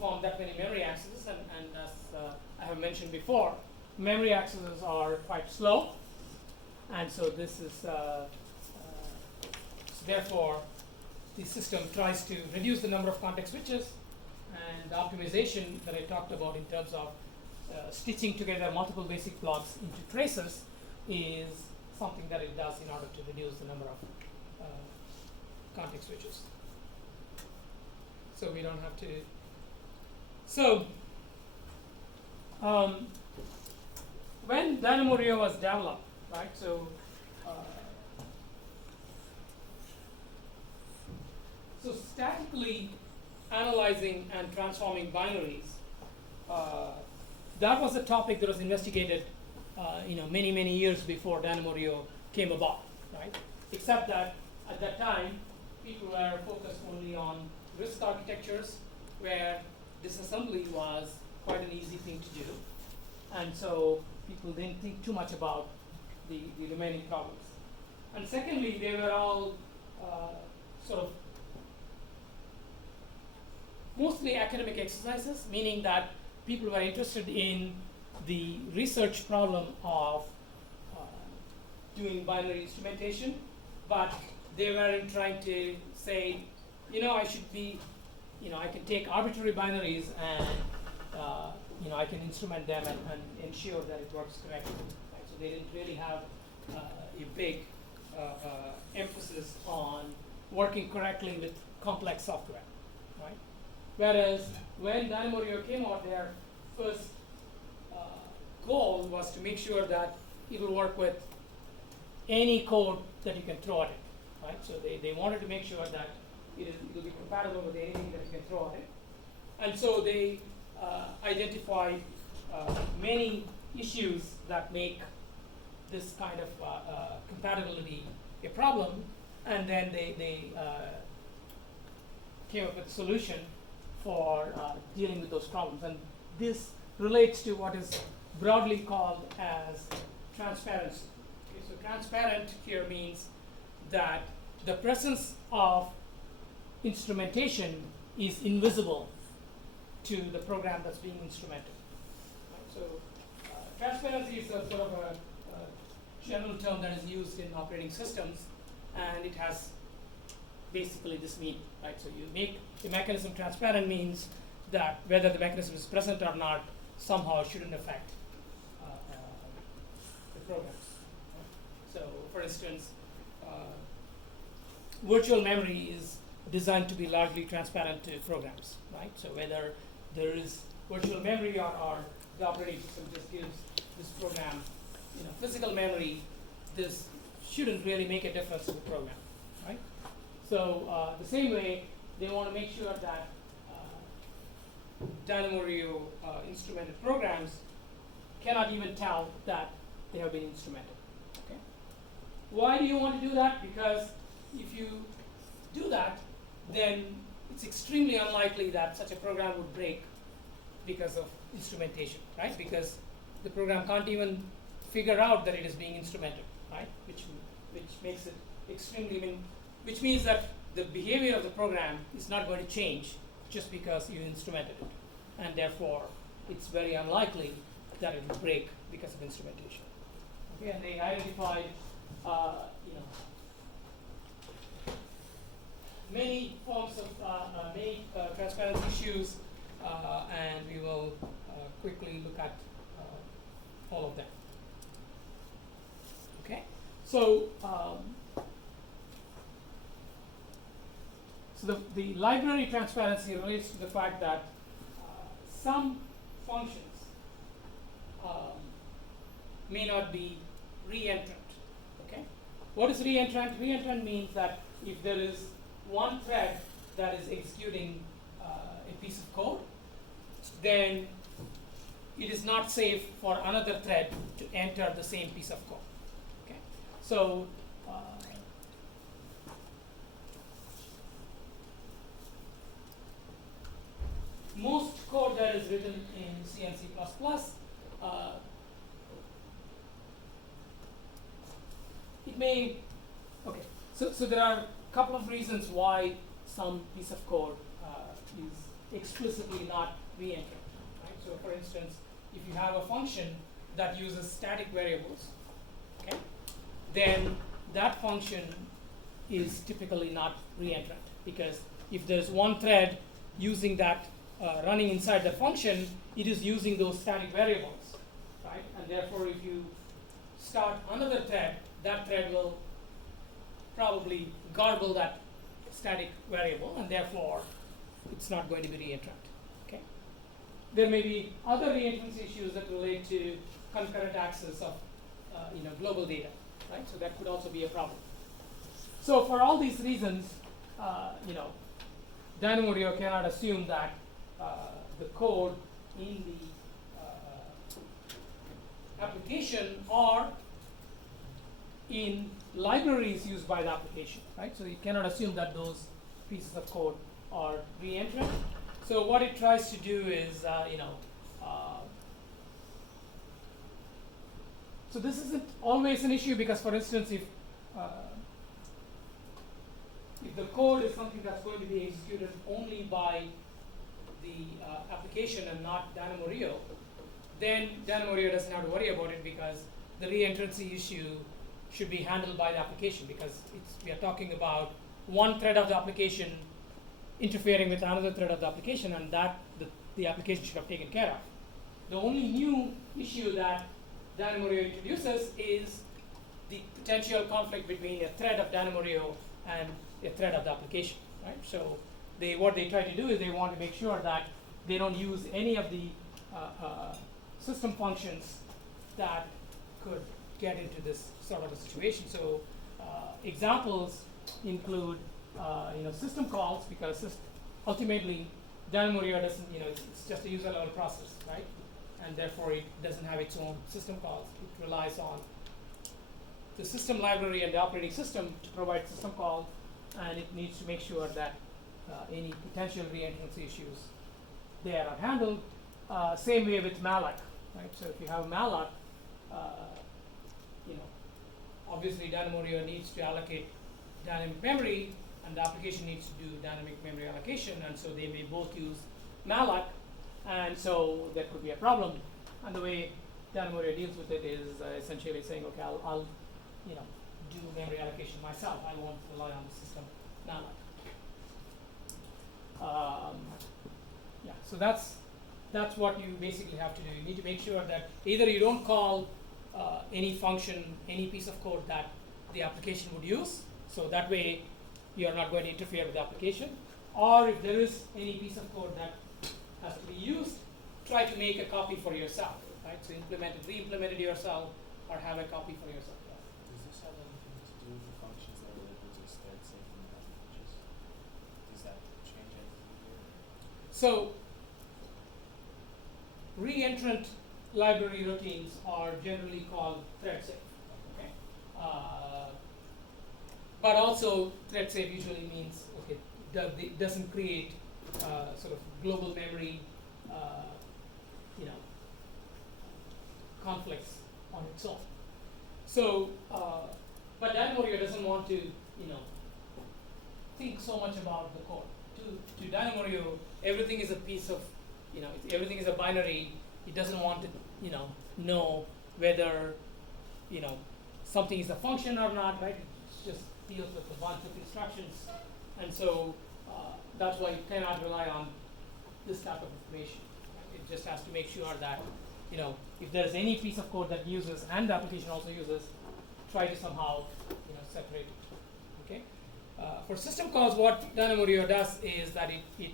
perform that many memory accesses, and as I have mentioned before, memory accesses are quite slow, and so this is so therefore the system tries to reduce the number of context switches, and the optimization that I talked about in terms of stitching together multiple basic blocks into traces is something that it does in order to reduce the number of context switches. So we don't have to. So when DynamoRio was developed, right? So so statically analyzing and transforming binaries, that was a topic that was investigated, many years before DynamoRio came about, right? Except that at that time, people were focused only on RISC architectures, where disassembly was quite an easy thing to do, and so people didn't think too much about the remaining problems. And secondly, they were all sort of mostly academic exercises, meaning that people were interested in the research problem of doing binary instrumentation, but they weren't trying to say, I should be, I can take arbitrary binaries and, I can instrument them and ensure that it works correctly. Right? So they didn't really have a big emphasis on working correctly with complex software, right? Whereas when DynamoRio came out, their first goal was to make sure that it will work with any code that you can throw at it, right? So they wanted to make sure that it will be compatible with anything that you can throw at it. And so they identified many issues that make this kind of compatibility a problem, and then they came up with a solution for dealing with those problems. And this relates to what is broadly called as transparency. Okay, so transparent here means that the presence of instrumentation is invisible to the program that's being instrumented. Right? So transparency is a sort of a general term that is used in operating systems, and it has basically this meaning, right? So you make the mechanism transparent means that whether the mechanism is present or not somehow shouldn't affect the programs. Right? So for instance, virtual memory is designed to be largely transparent to programs, right? So whether there is virtual memory or the operating system just gives this program physical memory, this shouldn't really make a difference to the program, right? So the same way, they want to make sure that DynamoRio instrumented programs cannot even tell that they have been instrumented. Okay? Why do you want to do that? Because if you do that, then it's extremely unlikely that such a program would break because of instrumentation, right? Because the program can't even figure out that it is being instrumented, right? Which makes it extremely, which means that the behavior of the program is not going to change just because you instrumented it, and therefore it's very unlikely that it will break because of instrumentation. Okay, and they identified, many forms of many transparency issues, and we will quickly look at all of them. Okay, so the library transparency relates to the fact that some functions may not be reentrant. Okay, what is reentrant? Reentrant means that if there is one thread that is executing a piece of code, then it is not safe for another thread to enter the same piece of code. Okay, so most code that is written in C and C++, it may, okay, so there are a couple of reasons why some piece of code is explicitly not re-entrant. Right? So for instance, if you have a function that uses static variables, okay, then that function is typically not re-entrant, because if there's one thread using that running inside the function, it is using those static variables, right? And therefore, if you start another thread, that thread will probably garble that static variable, and therefore it's not going to be re-entrant. Okay. There may be other re-entrance issues that relate to concurrent access of global data, right? So that could also be a problem. So for all these reasons, DynamoDB cannot assume that the code in the application or in libraries used by the application, right? So you cannot assume that those pieces of code are re-entrant. So what it tries to do is, so this isn't always an issue, because, for instance, if the code is something that's going to be executed only by the application and not DynamoDB, then DynamoDB doesn't have to worry about it, because the re-entrancy issue should be handled by the application, because we are talking about one thread of the application interfering with another thread of the application, and that the application should have taken care of. The only new issue that DynamoDB introduces is the potential conflict between a thread of DynamoDB and a thread of the application, right? So what they try to do is they want to make sure that they don't use any of the system functions that could get into this sort of a situation. So examples include system calls, because ultimately DynamoDB doesn't, it's just a user level process, right? And therefore it doesn't have its own system calls. It relies on the system library and the operating system to provide system calls, and it needs to make sure that any potential re-entrance issues there are handled. Same way with malloc, right? So if you have malloc, obviously DynamoDB needs to allocate dynamic memory, and the application needs to do dynamic memory allocation, and so they may both use malloc, and so there could be a problem. And the way DynamoDB deals with it is essentially saying, okay, I'll do memory allocation myself. I won't rely on the system malloc. So that's what you basically have to do. You need to make sure that either you don't call any function, any piece of code that the application would use, so that way you are not going to interfere with the application, or if there is any piece of code that has to be used, try to make a copy for yourself, right? So re-implement it yourself, or have a copy for yourself. Does this have anything to do with the functions that are labeled as thread safe in the messages? Does that change anything here? So re-entrant library routines are generally called thread safe. Okay? But also thread safe usually means, okay, it doesn't create sort of global memory conflicts on its own. So, but DynamoDB doesn't want to think so much about the code. To DynamoDB, everything is a piece of, everything is a binary. It doesn't want to, know whether, something is a function or not, right? It just deals with a bunch of instructions, and so that's why you cannot rely on this type of information. It just has to make sure that, if there is any piece of code that uses and the application also uses, try to somehow, separate it. Okay. For system calls, what DynamoDB does is that it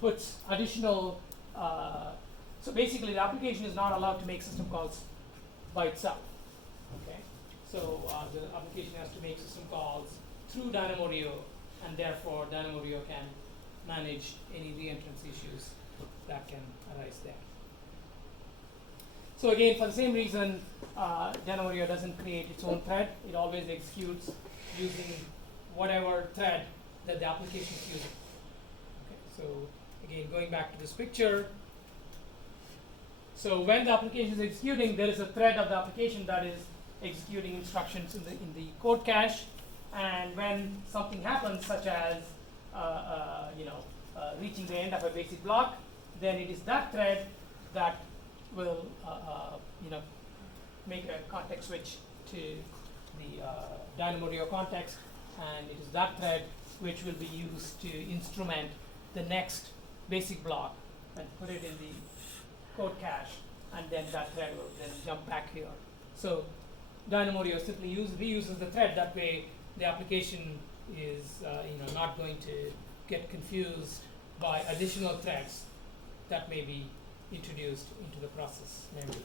puts additional. So basically, the application is not allowed to make system calls by itself. Okay. So the application has to make system calls through DynamoDB, and therefore DynamoDB can manage any re-entrance issues that can arise there. So again, for the same reason, DynamoDB doesn't create its own thread. It always executes using whatever thread that the application is using. Okay, so again, going back to this picture. So when the application is executing, there is a thread of the application that is executing instructions in the code cache, and when something happens, such as reaching the end of a basic block, then it is that thread that will make a context switch to the DynamoDio context, and it is that thread which will be used to instrument the next basic block and put it in the code cache, and then that thread will then jump back here. So DynamoDio simply reuses the thread. That way the application is not going to get confused by additional threads that may be introduced into the process memory.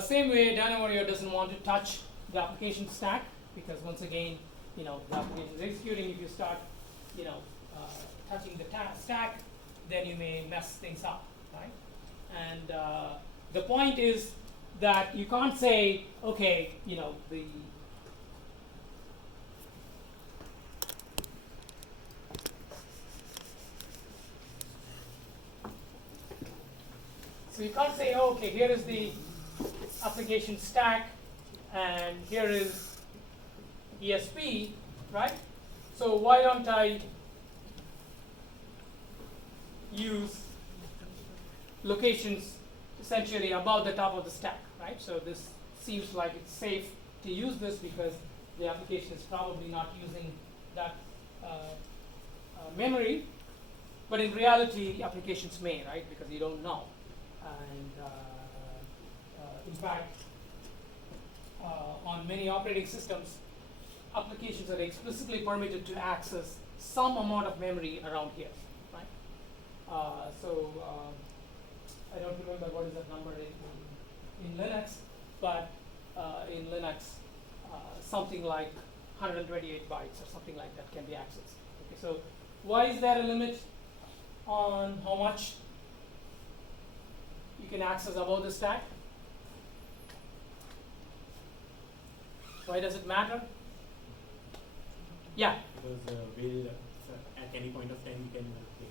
Same way, DynamoDio doesn't want to touch the application stack, because once again, the application is executing. If you start, touching the stack, then you may mess things up, right? And the point is that you can't say, okay, so you can't say, oh, okay, here is the application stack, and here is ESP, right? So why don't I use locations essentially above the top of the stack, right? So this seems like it's safe to use this because the application is probably not using that memory, but in reality, applications may, right? Because you don't know. And in fact, on many operating systems, applications are explicitly permitted to access some amount of memory around here, right? I don't remember what is that number in Linux, but in Linux, something like 128 bytes or something like that can be accessed. Okay, so why is there a limit on how much you can access above the stack? Why does it matter? Yeah. Because at any point of time you can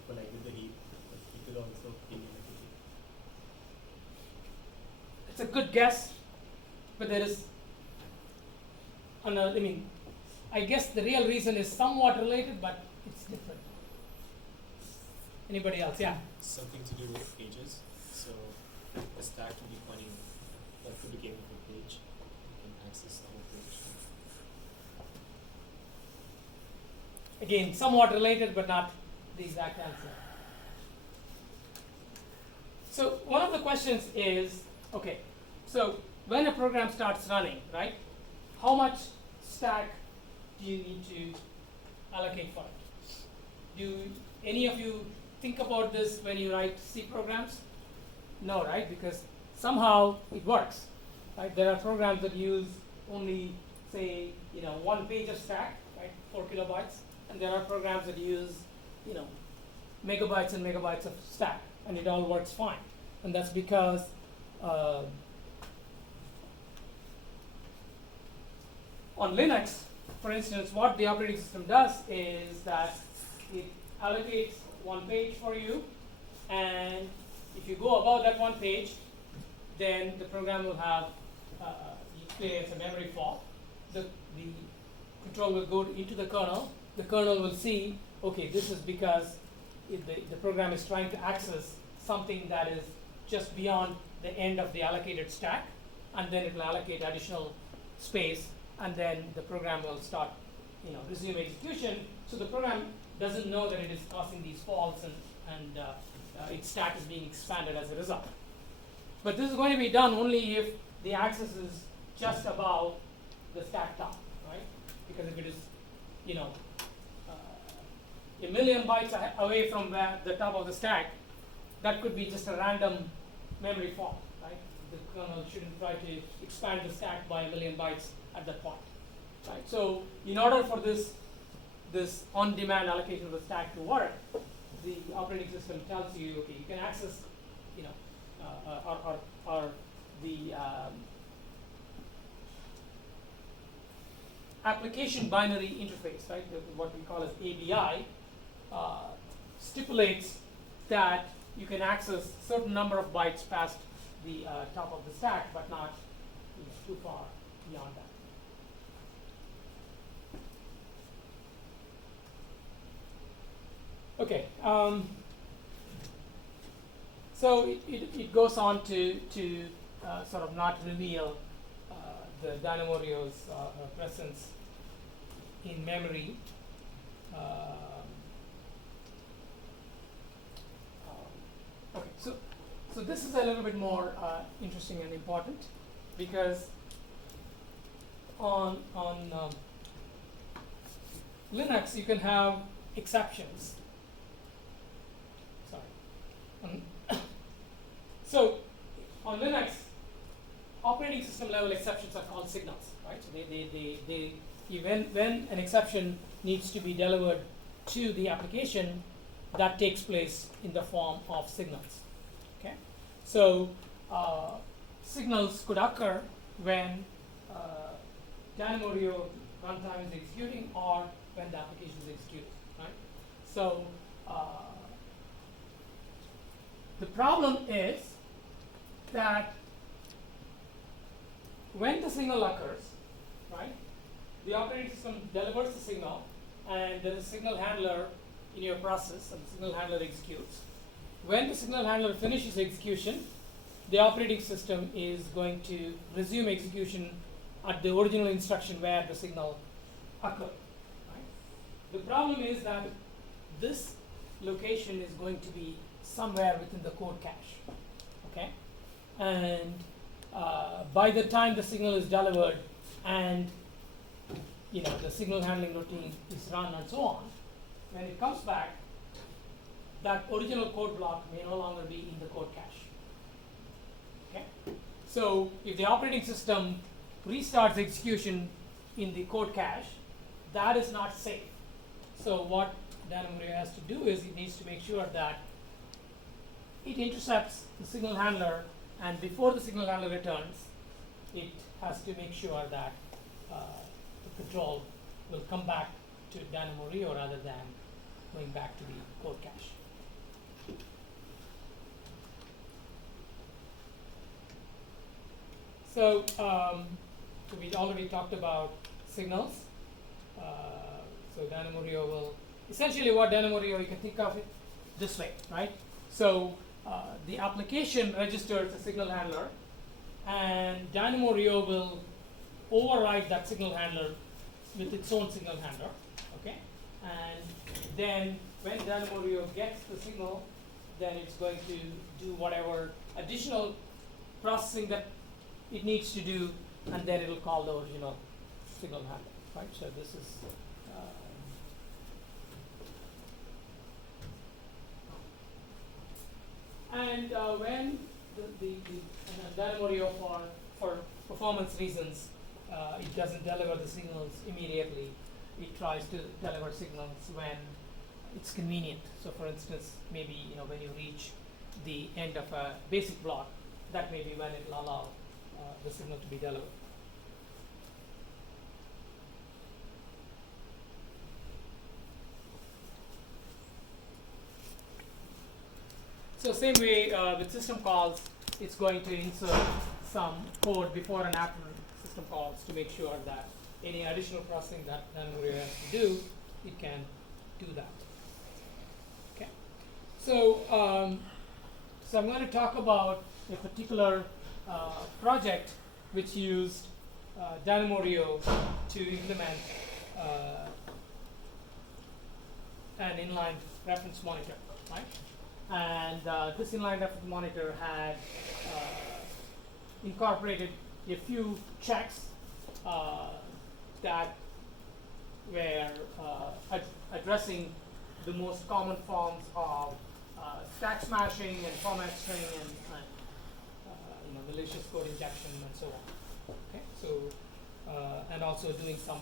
collide with the heap, but it will also kill you. It's a good guess, but there is another. I guess the real reason is somewhat related, but it's different. Anybody else? Yeah. Something to do with pages. So the stack will be pointing up to the beginning of the page. You can access the whole page. Again, somewhat related, but not the exact answer. So one of the questions is, okay, so when a program starts running, right, how much stack do you need to allocate for it? Do any of you think about this when you write C programs? No, right? Because somehow it works, right? There are programs that use only, say, 1 page of stack, right, 4 kilobytes, and there are programs that use, megabytes and megabytes of stack, and it all works fine. And that's because on Linux, for instance, what the operating system does is that it allocates 1 page for you, and if you go above that 1 page, then the program will have experience a memory fault. The control will go into the kernel. The kernel will see, okay, this is because the program is trying to access something that is just beyond the end of the allocated stack, and then it will allocate additional space, and then the program will start, resume execution. So the program doesn't know that it is causing these faults, and its stack is being expanded as a result. But this is going to be done only if the access is just above the stack top, right? Because if it is, a million bytes away from the top of the stack, that could be just a random memory fault, right? The kernel shouldn't try to expand the stack by a million bytes at that point, right? So in order for this on-demand allocation of the stack to work, the operating system tells you, okay, you can access, or the application binary interface, right? What we call as ABI, stipulates that you can access certain number of bytes past the top of the stack, but not too far beyond that. So it goes on to sort of not reveal the Dynamoreo's presence in memory. Okay, so this is a little bit more interesting and important because on Linux you can have exceptions. Sorry. So on Linux, operating system level exceptions are called signals, right? So when an exception needs to be delivered to the application, that takes place in the form of signals. Okay, so signals could occur when Dynamoreo runtime is executing or when the application is executing, right? So the problem is that when the signal occurs, right, the operating system delivers the signal, and there is a signal handler in your process, and the signal handler executes. When the signal handler finishes execution, the operating system is going to resume execution at the original instruction where the signal occurred. Right? The problem is that this location is going to be somewhere within the code cache. Okay, and by the time the signal is delivered and the signal handling routine is run and so on, when it comes back, that original code block may no longer be in the code cache. Okay, so if the operating system restarts execution in the code cache, that is not safe. So what Dynamoreo has to do is it needs to make sure that it intercepts the signal handler, and before the signal handler returns, it has to make sure that the control will come back to Dynamoreo rather than going back to the code cache. So we already talked about signals. So Dynamoreo will essentially what Dynamoreo, you can think of it this way, right? So the application registers the signal handler, and Dynamoreo will override that signal handler with its own signal handler. Okay, and then when Dynamoreo gets the signal, then it's going to do whatever additional processing that it needs to do, and then it will call the original signal handler. Right. So this is. And when the Dynamoreo for performance reasons, it doesn't deliver the signals immediately. It tries to deliver signals when it's convenient. So, for instance, maybe when you reach the end of a basic block, that may be when it will allow the signal to be delivered. So same way with system calls, it's going to insert some code before and after system calls to make sure that any additional processing that Dynamoreo has to do, it can do that. Okay. So so I'm going to talk about a particular project which used Dynamoreo to implement an inline reference monitor, right? And this inline reference monitor had incorporated a few checks that were addressing the most common forms of stack smashing and format string and malicious code injection and so on. Okay, so and also doing some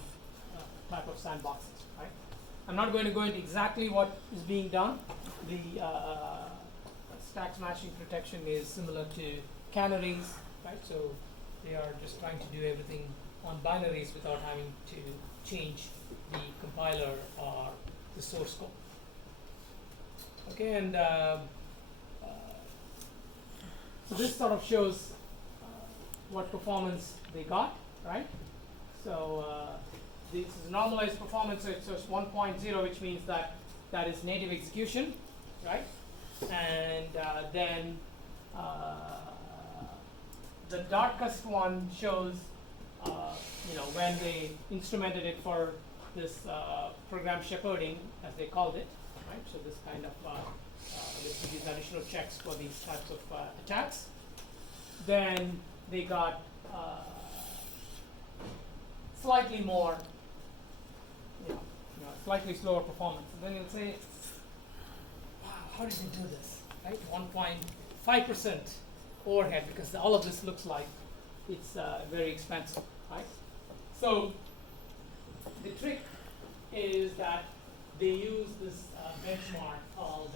type of sandboxes, right? I'm not going to go into exactly what is being done. The stack smashing protection is similar to canaries, right? So they are just trying to do everything on binaries without having to change the compiler or the source code. Okay, and so this sort of shows what performance they got, right? So this is normalized performance, so it's just 1.0, which means that is native execution. right? And then the darkest one shows, when they instrumented it for this program shepherding, as they called it, right? So this kind of these additional checks for these types of attacks. Then they got slightly more, slightly slower performance. And then you'll say, wow, how did you do this? Right? 1.5% overhead, because all of this looks like it's very expensive, right? So the trick is that they use this benchmark called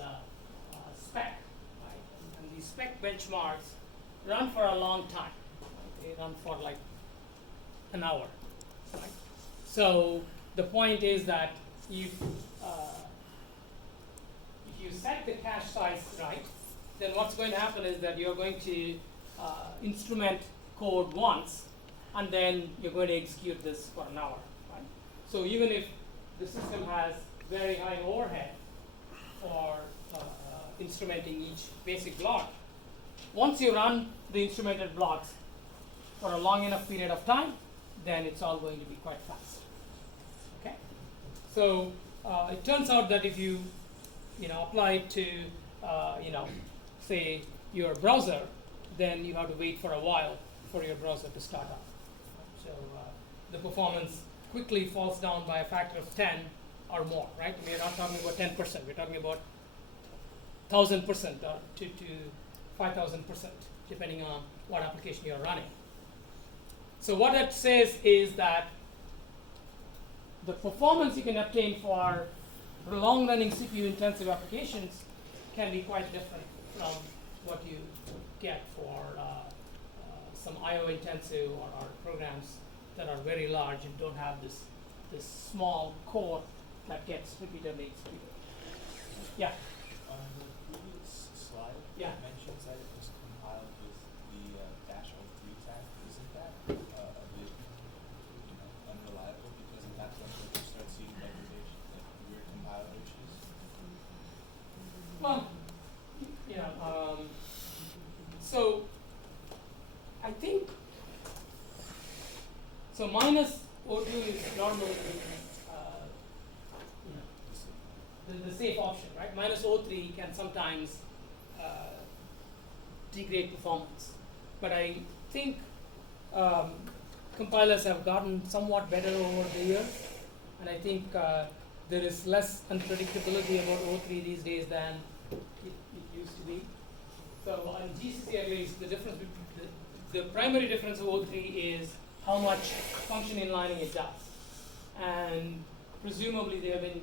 spec, right? And these spec benchmarks run for a long time. Right? They run for like an hour, right? So the point is that if you set the cache size right, then what's going to happen is that you're going to instrument code once, and then you're going to execute this for an hour, right? So even if the system has very high overhead for instrumenting each basic block, once you run the instrumented blocks for a long enough period of time, then it's all going to be quite fast. Okay? So it turns out that if you apply it to say your browser, then you have to wait for a while for your browser to start up. So the performance quickly falls down by a factor of 10 or more, right? We're not talking about 10%, we're talking about 1,000% or to 5,000%, depending on what application you're running. So what that says is that the performance you can obtain for long-running CPU-intensive applications can be quite different from what you get for some I/O-intensive or programs that are very large and don't have this small core that gets repeatedly executed. Yeah. On the previous slide, Yeah. it mentions that it was compiled with the -03 tag. Isn't that a bit unreliable? Because at that point, you start seeing degradation, like weird compiler issues. Well, so I think so. Minus O2 is normally the safe option, right? Minus O3 can sometimes degrade performance, but I think compilers have gotten somewhat better over the years, and I think there is less unpredictability about O3 these days than it used to be. So on GCC at least, the difference between the primary difference of O3 is how much function inlining it does, and presumably they have been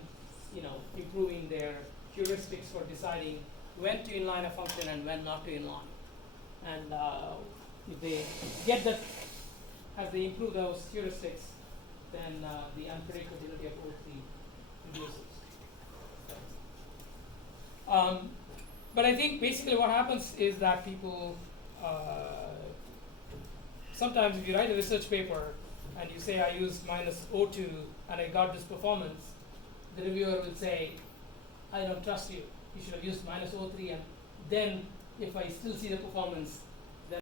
improving their heuristics for deciding when to inline a function and when not to inline. And if they get that, as they improve those heuristics, then the unpredictability of O3 reduces. But I think basically what happens is that people, sometimes if you write a research paper and you say I used -O2 and I got this performance, the reviewer will say, I don't trust you. You should have used -O3, and then if I still see the performance,